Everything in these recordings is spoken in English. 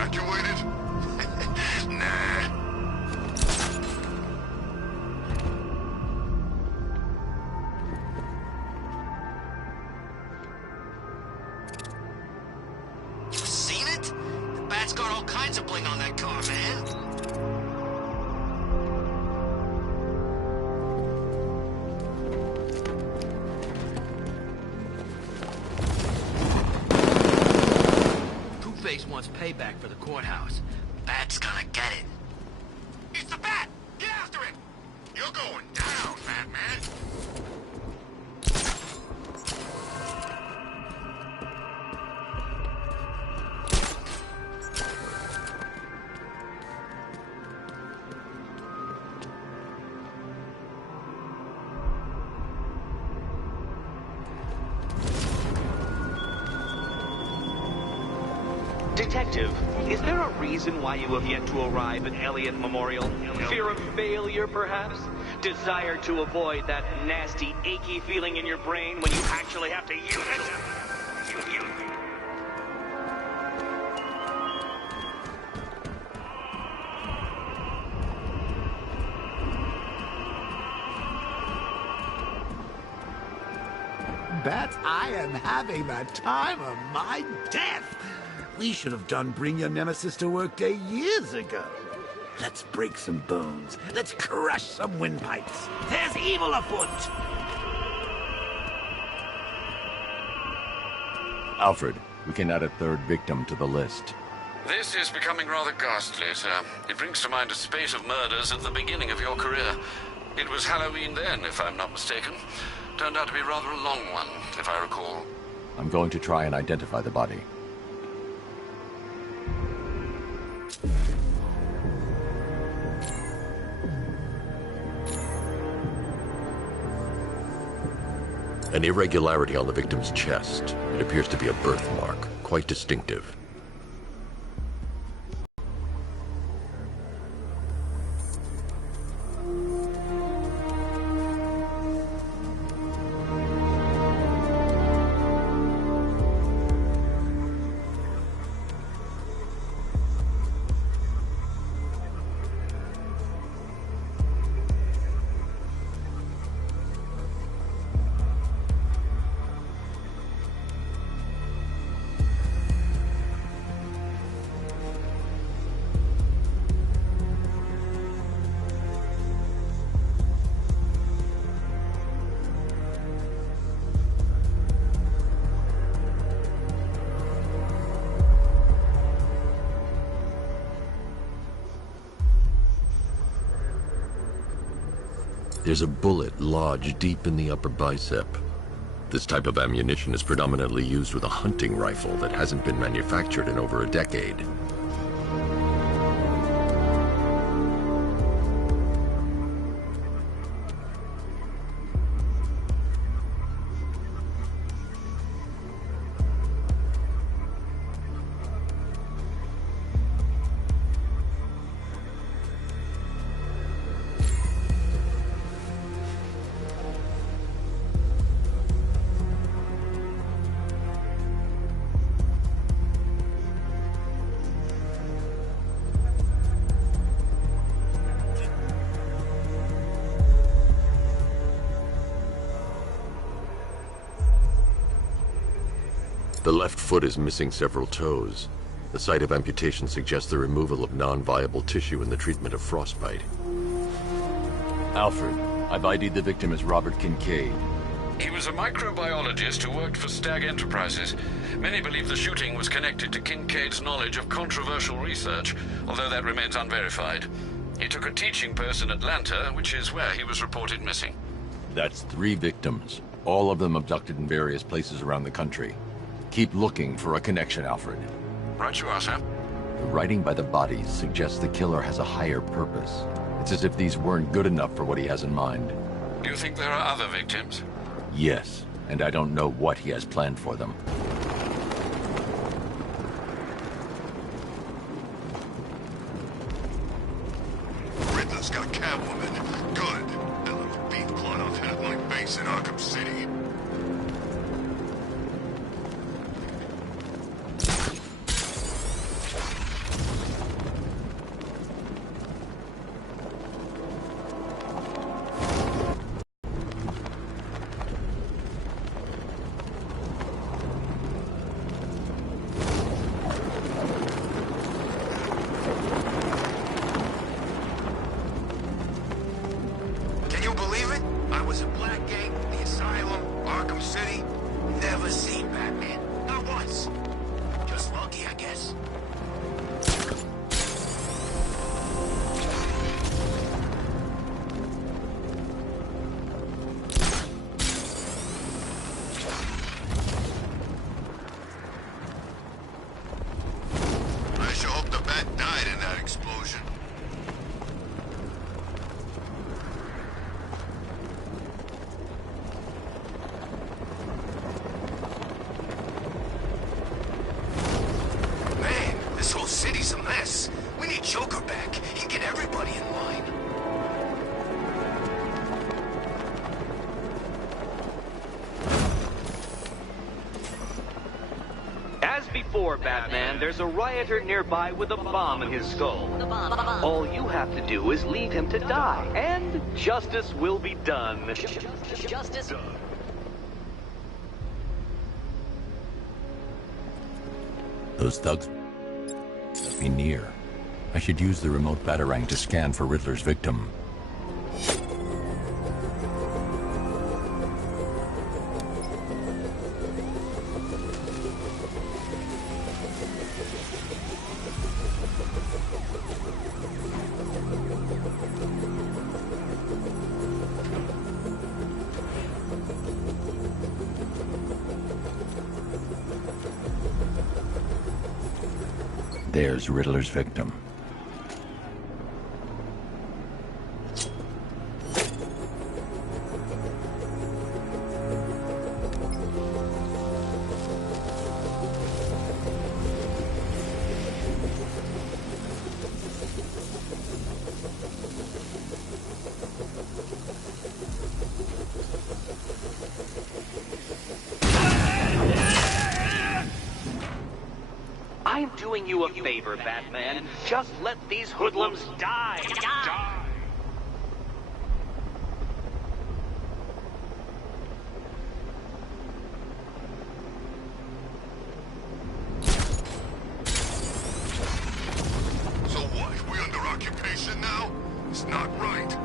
evacuated? Nah. You've seen it? The Bat's got all kinds of bling on that car, man. Two-Face wants payback for the courthouse. Bat's gonna get it. It's the Bat! Get after it! You're going down, Batman! Detective, is there a reason why you have yet to arrive at Elliott Memorial? Fear of failure, perhaps? Desire to avoid that nasty, achy feeling in your brain when you actually have to use it? Bats, I am having the time of my death. We should have done Bring Your Nemesis to Work Day years ago. Let's break some bones. Let's crush some windpipes. There's evil afoot. Alfred, we can add a third victim to the list. This is becoming rather ghastly, sir. It brings to mind a spate of murders at the beginning of your career. It was Halloween then, if I'm not mistaken. Turned out to be rather a long one, if I recall. I'm going to try and identify the body. An irregularity on the victim's chest. It appears to be a birthmark, quite distinctive. There's a bullet lodged deep in the upper bicep. This type of ammunition is predominantly used with a hunting rifle that hasn't been manufactured in over a decade. The left foot is missing several toes. The site of amputation suggests the removal of non-viable tissue in the treatment of frostbite. Alfred, I've ID'd the victim as Robert Kincaid. He was a microbiologist who worked for Stag Enterprises. Many believe the shooting was connected to Kincaid's knowledge of controversial research, although that remains unverified. He took a teaching post in Atlanta, which is where he was reported missing. That's 3 victims, all of them abducted in various places around the country. Keep looking for a connection, Alfred. Right you are, sir. The writing by the bodies suggests the killer has a higher purpose. It's as if these weren't good enough for what he has in mind. Do you think there are other victims? Yes, and I don't know what he has planned for them. Riddler's got a Catwoman. Good. That little beat claw don't have my base in Arkham City. place a mess. We need Joker back. He'd get everybody in line. As before, Batman, there's a rioter nearby with a bomb in his skull. All you have to do is leave him to die, and justice will be done. Justice? Those thugs must be near. I should use the remote Batarang to scan for Riddler's victim. There's Riddler's victim. I'm doing you a favor, Batman. Just let these hoodlums die. Die. So what? We under occupation now? It's not right.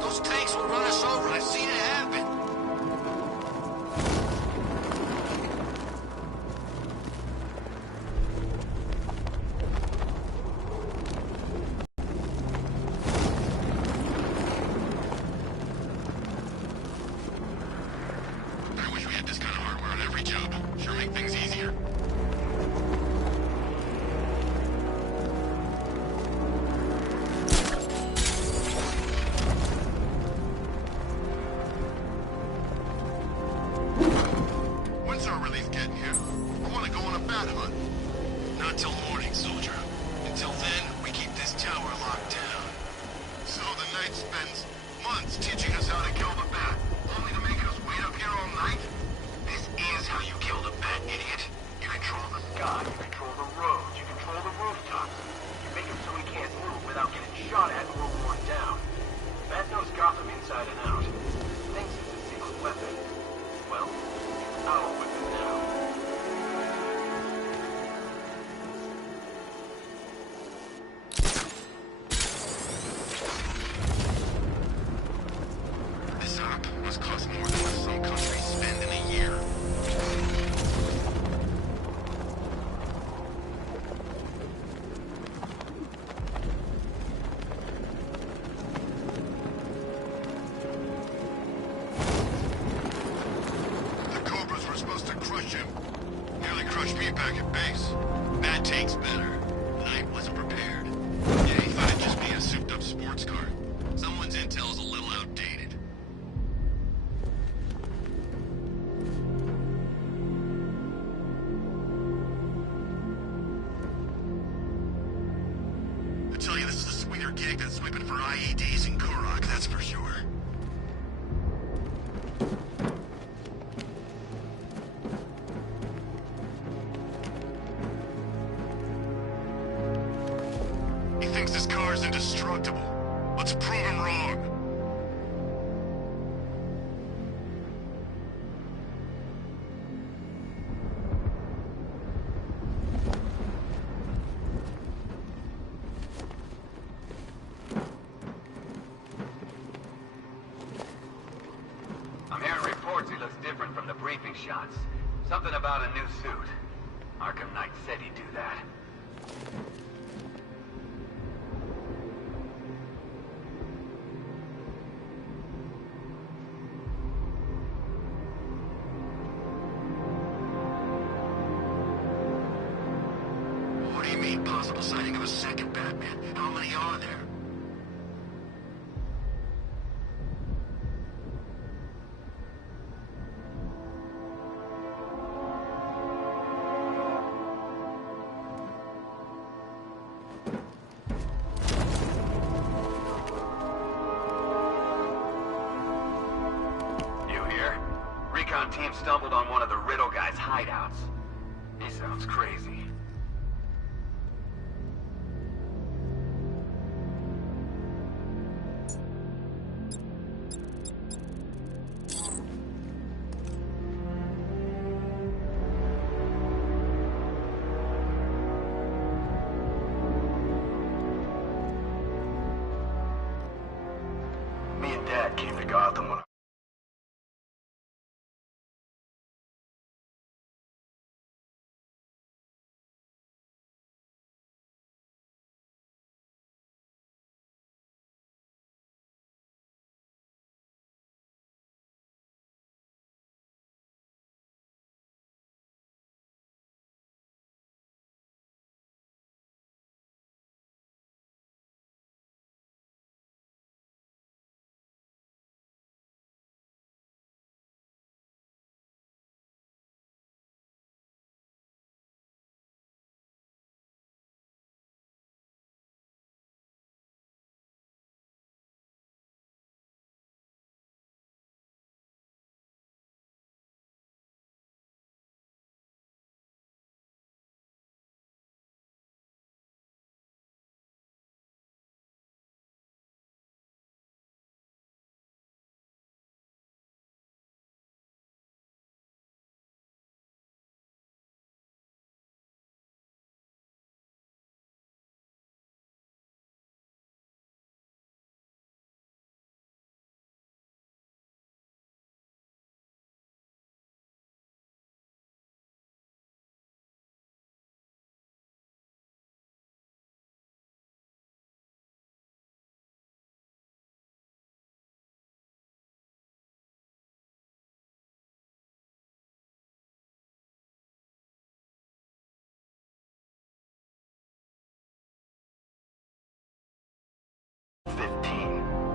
Those tanks will run us over. I've seen it happen. I wish we had this kind of hardware on every job. Sure make things easier. When's our relief getting here? I want to go on a bat hunt. Not till morning, soldier. Until then, we keep this tower locked down. So the Knight spends months teaching us how to kill the bat, only to make us wait up here all night? This is how you kill the bat, idiot. You control the sky, you control the roads, you control the rooftops. You make him so he can't move without getting shot at or worn down. Bat knows Gotham inside and out. Thinks it's a secret weapon. Well, our weapon now. This op must cost more than what some countries spend in a year. The Cobras were supposed to crush him. Nearly crushed me back at base. That takes better. Knight wasn't prepared. Yeah, he thought it'd just be a souped-up sports car. Someone's intel's a little outdated. I tell you, this is a sweeter gig than swiping for IEDs in Kurok, that's for sure. He thinks this car's indestructible. Let's prove him wrong. I'm hearing reports he looks different from the briefing shots. Something about a new suit. Arkham Knight said he'd do that. possible sighting of a second Batman. How many are there? Recon team stumbled on one of the Riddle guy's hideouts. He sounds crazy. Me and Dad came to Gotham when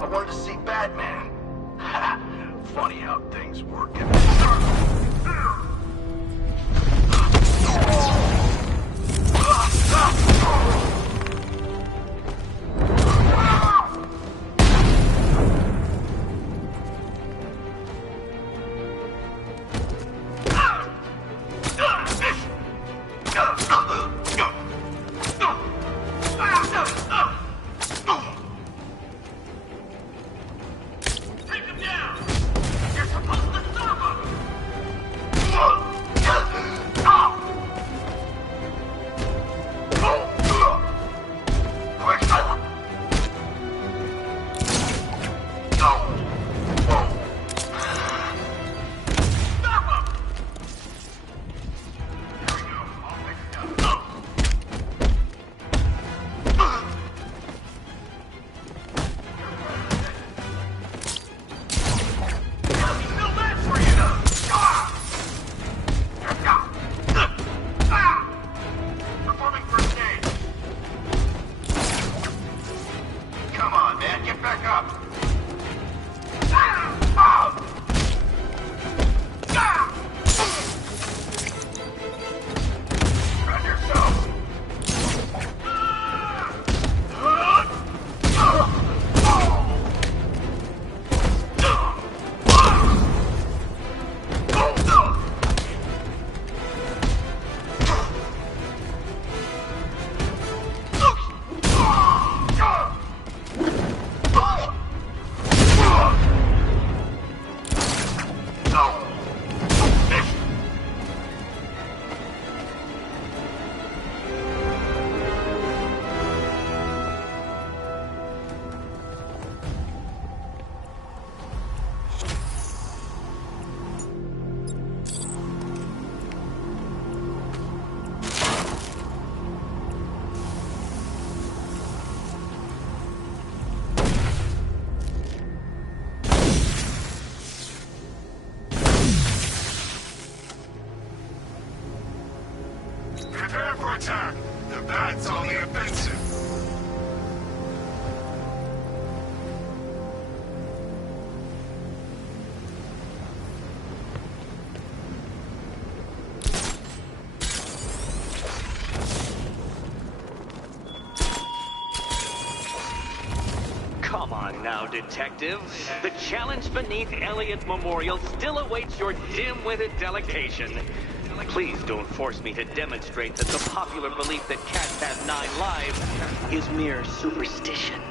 I wanted to see Batman. Funny how things work in this Come on now, detective. The challenge beneath Elliott Memorial still awaits your dim-witted delegation. Please don't force me to demonstrate that the popular belief that cats have 9 lives is mere superstition.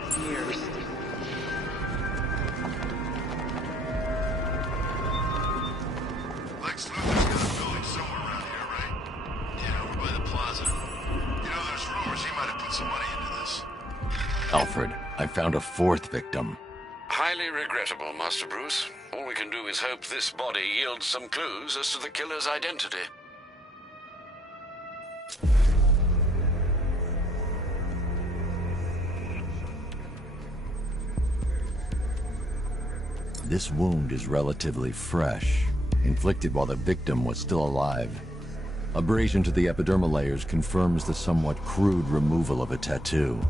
Lex Luthor's got a building somewhere around here, right? Yeah, over by the plaza. You know, there's rumors he might have put some money into this. Alfred, I found a 4th victim. Highly regrettable, Master Bruce. All we can do is hope this body yields some clues as to the killer's identity. This wound is relatively fresh, inflicted while the victim was still alive. Abrasion to the epidermal layers confirms the somewhat crude removal of a tattoo.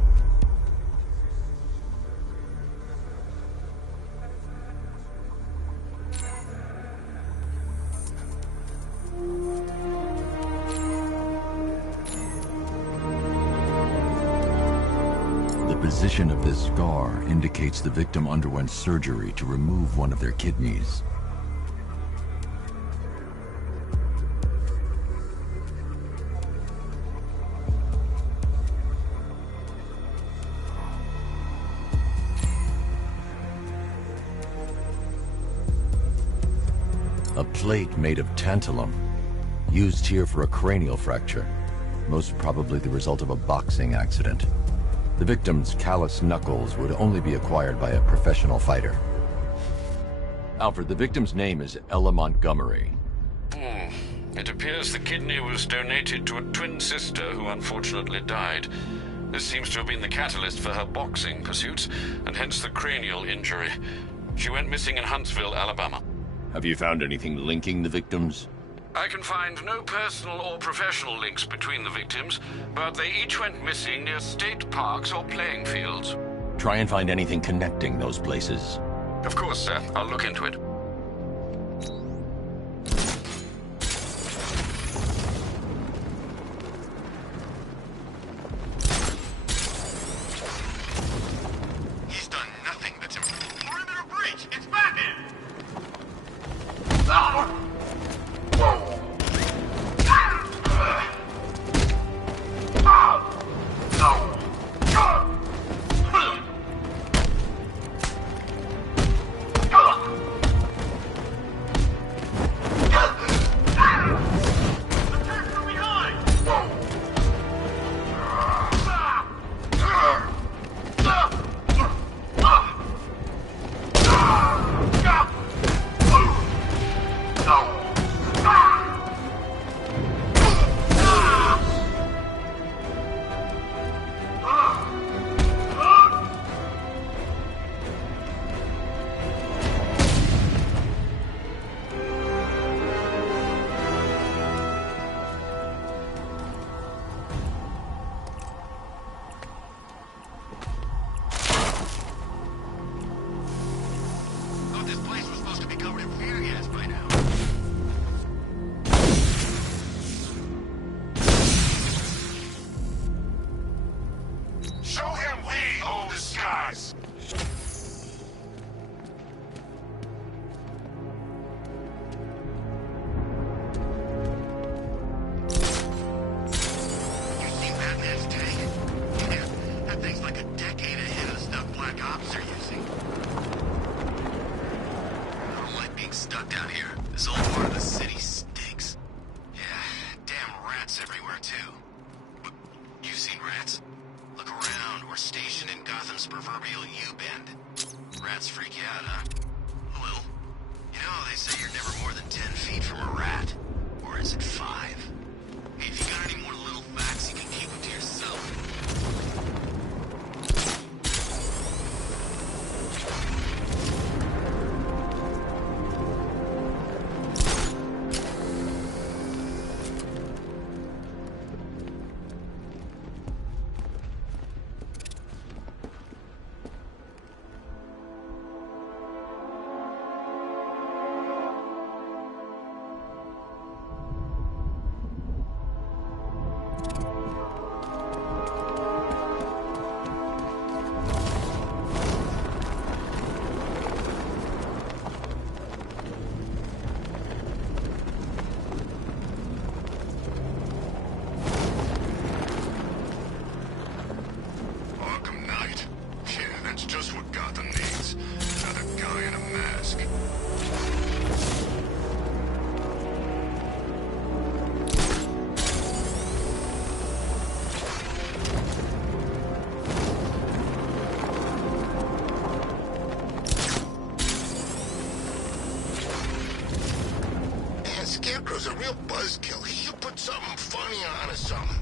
The position of this scar indicates the victim underwent surgery to remove one of their kidneys. A plate made of tantalum, used here for a cranial fracture, most probably the result of a boxing accident. The victim's calloused knuckles would only be acquired by a professional fighter. Alfred, the victim's name is Ella Montgomery. It appears the kidney was donated to a twin sister who unfortunately died. This seems to have been the catalyst for her boxing pursuits, and hence the cranial injury. She went missing in Huntsville, Alabama. Have you found anything linking the victims? I can find no personal or professional links between the victims, but they each went missing near state parks or playing fields. Try and find anything connecting those places. Of course, sir. I'll look into it. He's done nothing that's important. Perimeter breach! It's Batman! what Gotham needs. Another guy in a mask. Man, Scarecrow's a real buzzkill. He should put something funny on or something.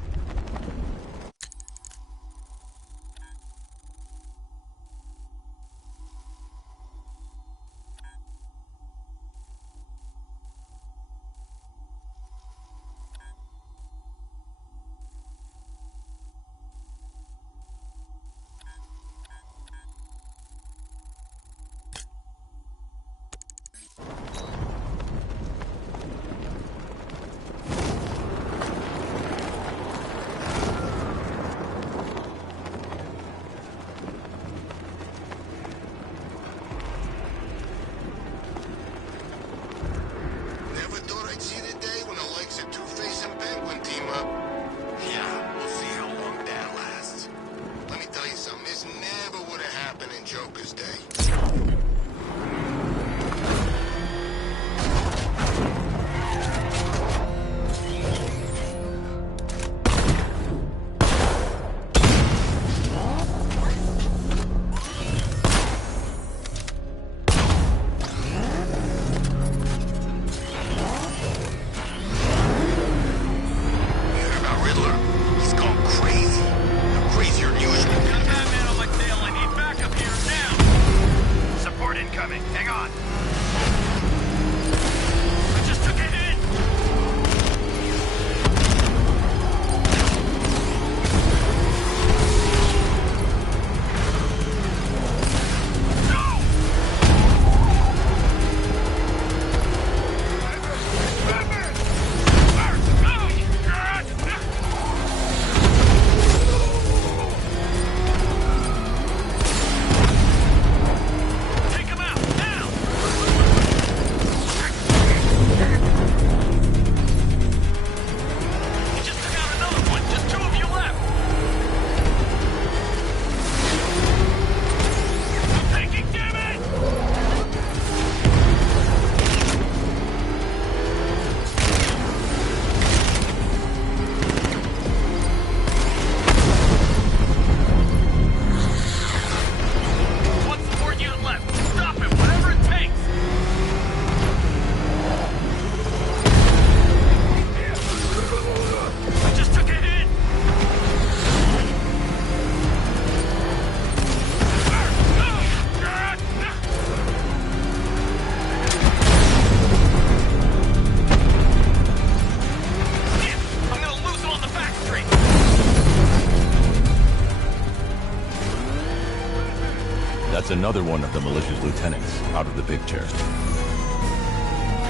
That's another one of the militia's lieutenants out of the picture.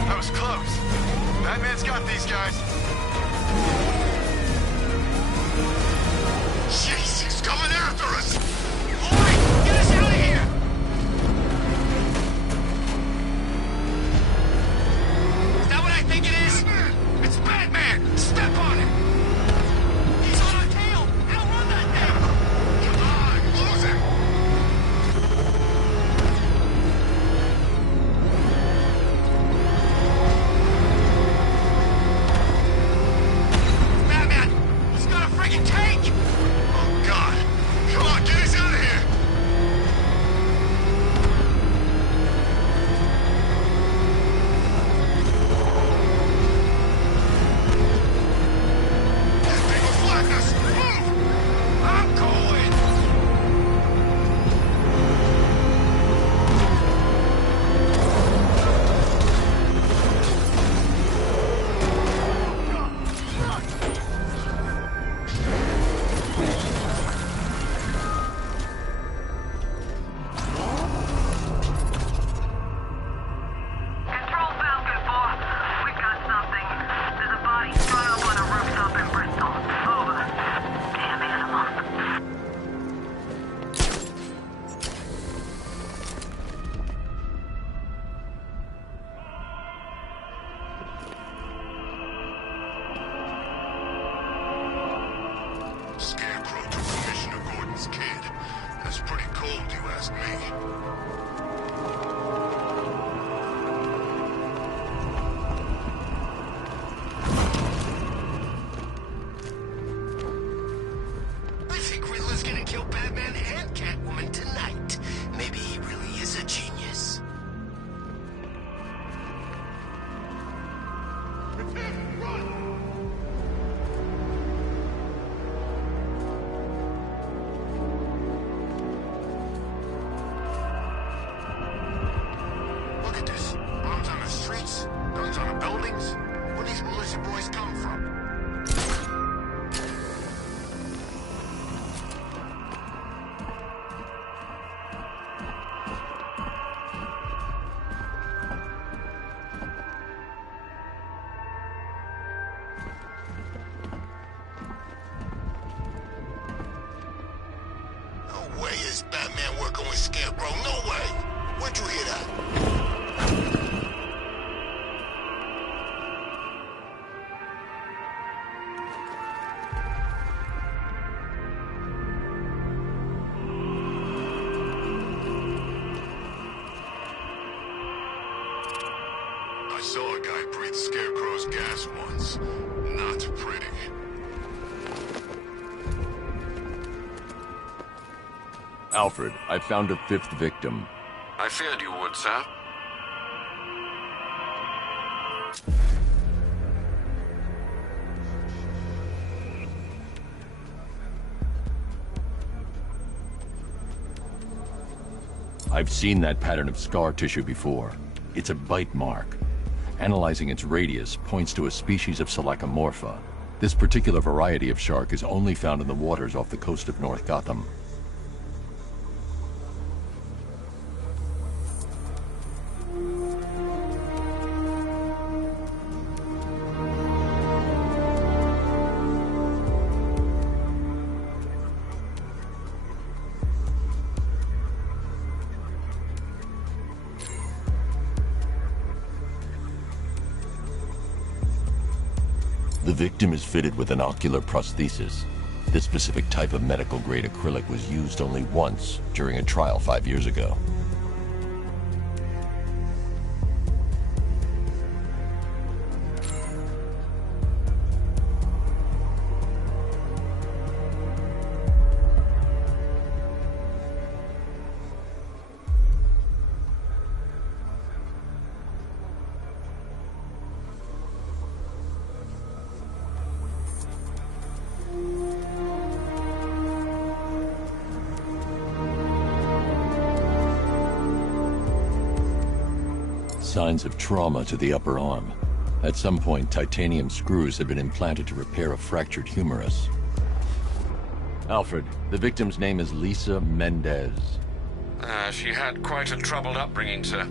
That was close. Batman's got these guys. Jeez, he's coming after us! Alright, get us out of here! Is that what I think it is? It's Batman! Step on him! He's on our tail! Outrun that thing! Come on, lose him! Batman! He's got a friggin' tank! Oh, God. Come on, get his your boys come from? No way is Batman working with Scarecrow. No way! Where'd you hear that? I saw a guy breathe Scarecrow's gas once. Not pretty. Alfred, I found a fifth victim. I feared you would, sir. I've seen that pattern of scar tissue before. It's a bite mark. Analyzing its radius points to a species of Selachomorpha. This particular variety of shark is only found in the waters off the coast of North Gotham. The victim is fitted with an ocular prosthesis. This specific type of medical-grade acrylic was used only once during a trial 5 years ago. Signs of trauma to the upper arm. At some point, titanium screws had been implanted to repair a fractured humerus. Alfred, the victim's name is Lisa Mendez. She had quite a troubled upbringing, sir.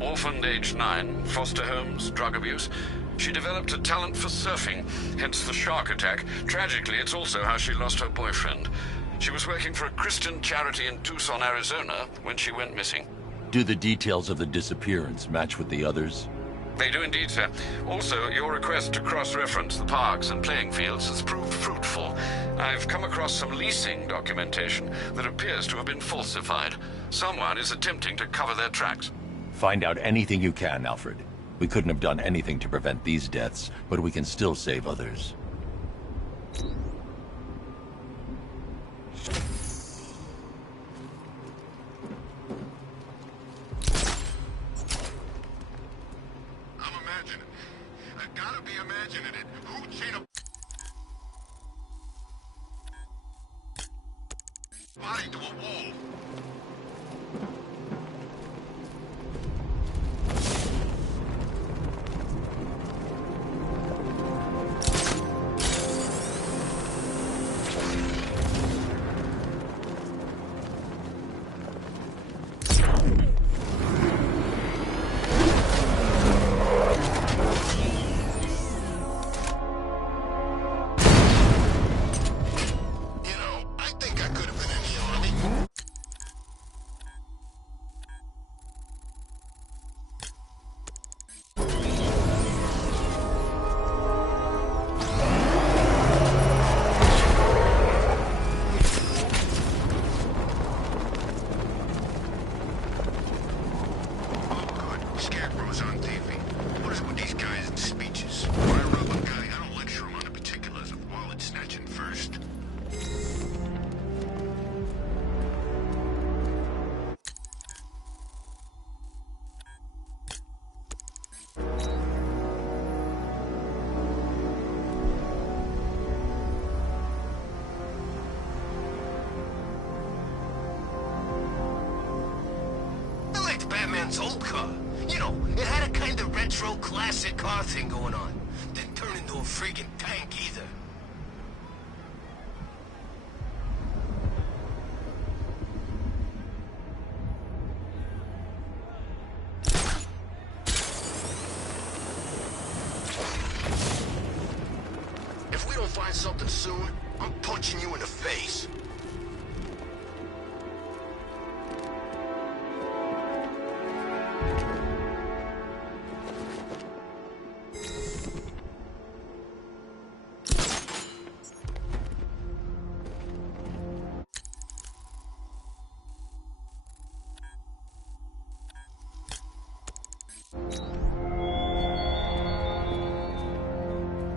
Orphaned aged 9, foster homes, drug abuse. She developed a talent for surfing, hence the shark attack. Tragically, it's also how she lost her boyfriend. She was working for a Christian charity in Tucson, Arizona, when she went missing. Do the details of the disappearance match with the others? They do indeed, sir. Also, your request to cross-reference the parks and playing fields has proved fruitful. I've come across some leasing documentation that appears to have been falsified. Someone is attempting to cover their tracks. Find out anything you can, Alfred. We couldn't have done anything to prevent these deaths, but we can still save others. Body to a wall. Batman's old car. You know, it had a kind of retro classic car thing going on. Then turn into a freaking tank either. If we don't find something soon, I'm punching you in the face.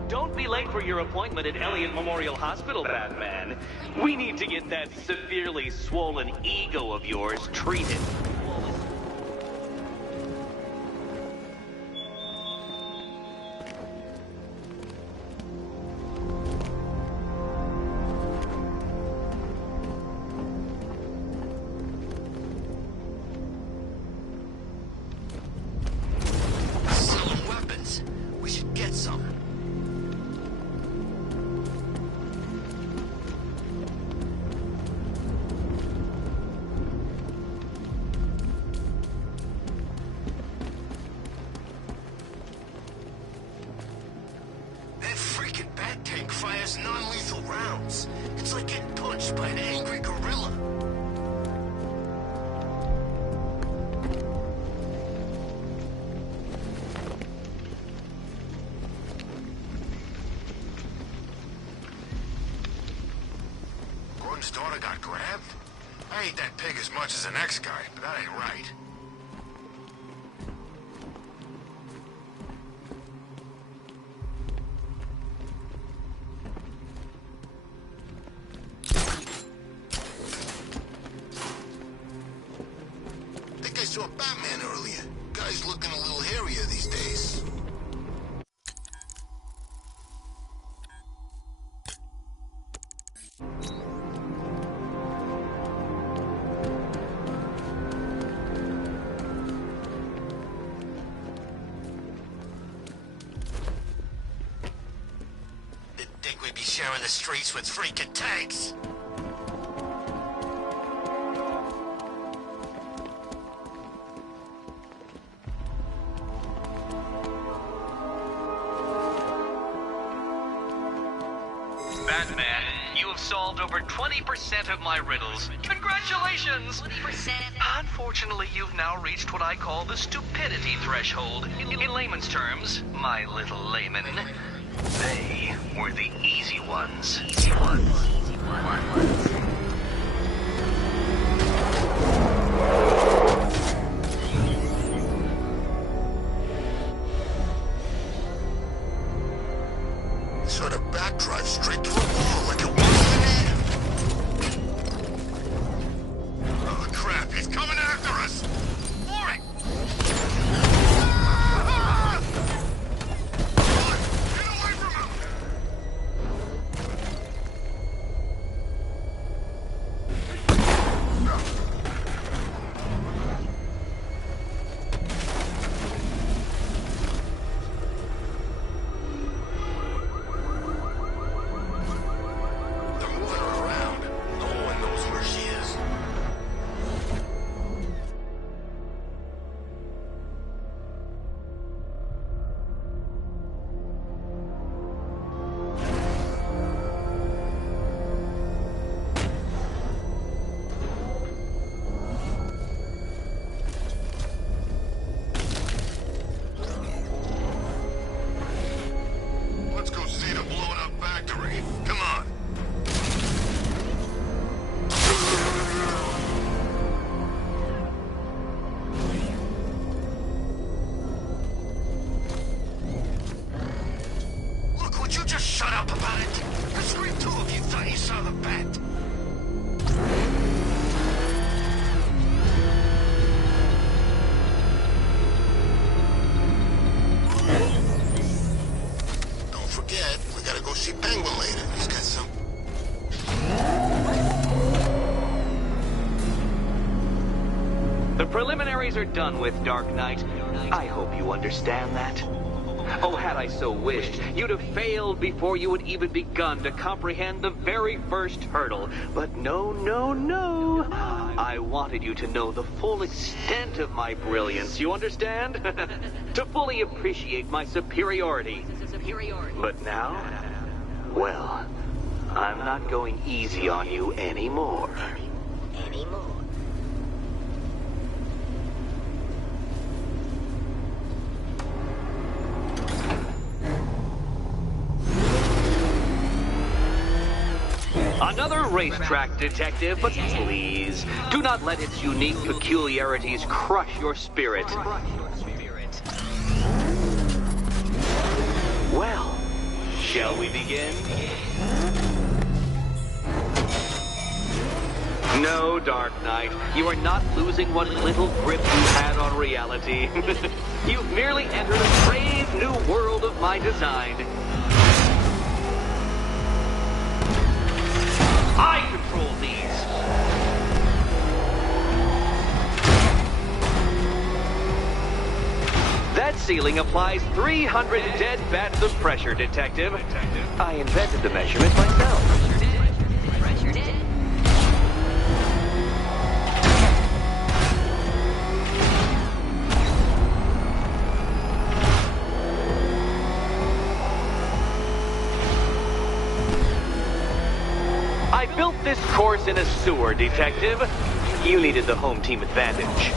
Don't be late for your appointment at Elliott Memorial Hospital, Batman. We need to get that severely swollen ego of yours treated. Selling weapons. We should get some. That freaking bat tank fires non-lethal rounds. It's like getting punched by an angry gorilla. Gordon's daughter got grabbed? I hate that pig as much as the next guy, but that ain't right. I think I saw Batman earlier. Guy's looking a little hairier these days. Didn't think we'd be sharing the streets with freaking tanks. Batman, you have solved over 20% of my riddles. Congratulations! 20%? Unfortunately, you've now reached what I call the stupidity threshold. In layman's terms, my little layman, they were the easy ones. Easy ones. Sort of backdrive straight through a wall like it was ahead. Oh crap, he's coming after us! For it! Get away from him! They're moving her around. No one knows where she is. Let's go see the blown up factory. Come on. Look, would you just shut up about it? I screamed two of you thought you saw the bat. Don't forget, we gotta go see Penguin later. He's got some... The preliminaries are done with, Dark Knight. I hope you understand that. Oh, had I so wished, you'd have failed before you had even begun to comprehend the very first hurdle. But no, no, no. I wanted you to know the full extent of my brilliance, you understand? To fully appreciate my superiority. But now, well, I'm not going easy on you anymore. Another racetrack, detective, but please, do not let its unique peculiarities crush your spirit. Well, shall we begin? No, Dark Knight, you are not losing what little grip you had on reality. You've merely entered a brave new world of my design. I control these. That ceiling applies 300 dead bats of pressure, Detective. I invented the measurement myself. I built this course in a sewer, Detective. You needed the home team advantage.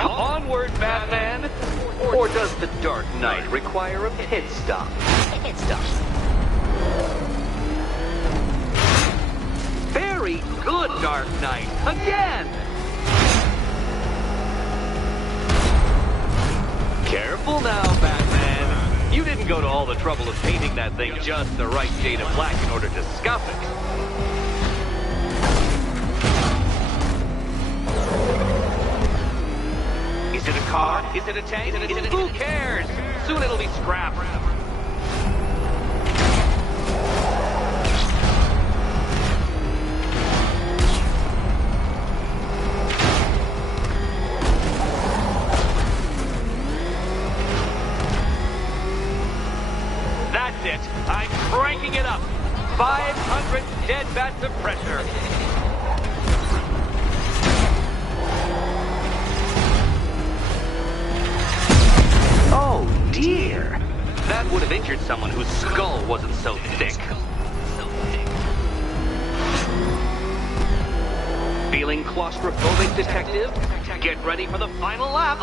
Onward, Batman! Or does the Dark Knight require a pit stop? Very good, Dark Knight! Again! Careful now, Batman. You didn't go to all the trouble of painting that thing just the right shade of black in order to scuff it. Is it a car? Is it a tank? Who cares? Soon it'll be scrap. That's it. I'm cranking it up. 500 dead bats of pressure. Oh, dear. That would have injured someone whose skull wasn't so thick. Feeling claustrophobic, Detective? Get ready for the final lap.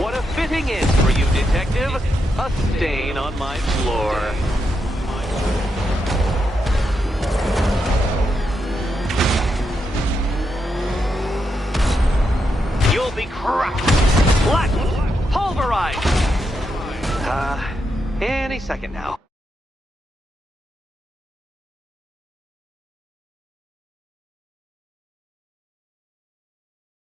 What a fitting end for you, Detective. A stain on my floor. You'll be crushed, flattened, pulverized. Any second now.